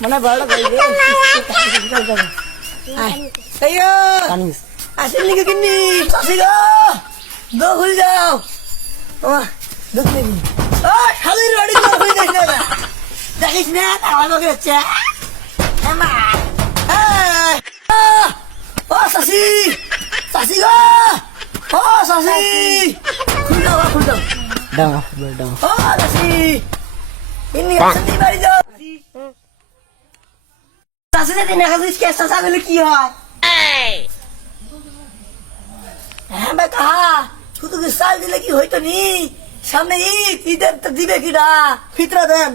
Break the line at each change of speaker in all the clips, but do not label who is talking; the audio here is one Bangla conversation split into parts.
মানে ভালো আসেন নাকি কিন্নি আসি গো দো খুল যাও ও দো খুলে ও খালি রড়ি দো খুলে না দেখিস না আমার হচ্ছে এই, ও, ও শাসি শাসি গো ও শাসি ইন্নি শাসি বাড়ি যাও শাসি যদি না খাসিস কে শাসা বলে কি হ্যাঁ বে কাহা শুধু কি সাল দিলে কি হইতো নি সামনে ঈদ ঈদের তো দিবে কিডা ফিতরা দেন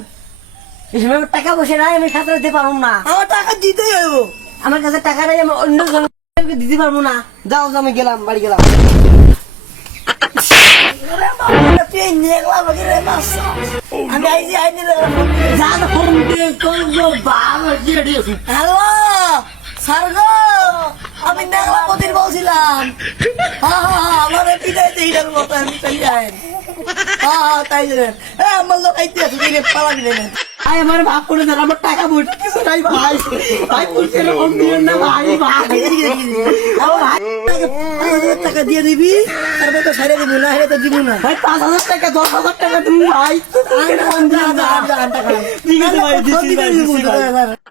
টাকা বসে নাই আমি খাতা দিতে পারব না
আমার টাকা দিতেই হইব
আমার কাছে টাকা নাই আমি অন্য জনকে দিতে পারব না যাও যাও, আমি গেলাম বাড়ি গেলাম
হ্যালো সার্গ আমি নেগলা পতির বলছিলাম। হ্যাঁ হ্যাঁ হ্যাঁ আমার পিটাইতে হিটার মতো আমি চলে যাই। হ্যাঁ হ্যাঁ তাই জন্য এ আমার লোক আইতে আছে তুই পালাবি না।
ভাই আমার ভাব করে দেন আমার টাকা বইটা কিছু নাই ভাই। ভাই দিবেন না ভাই ভাই।
টাকা দিয়ে দিবি তারপরে তো সাইরে দিবি না হেরে তো দিবি না
ভাই পাঁচ হাজার টাকা দশ হাজার টাকা তুমি ভাই। ঠিক আছে ভাই দিচ্ছি ভাই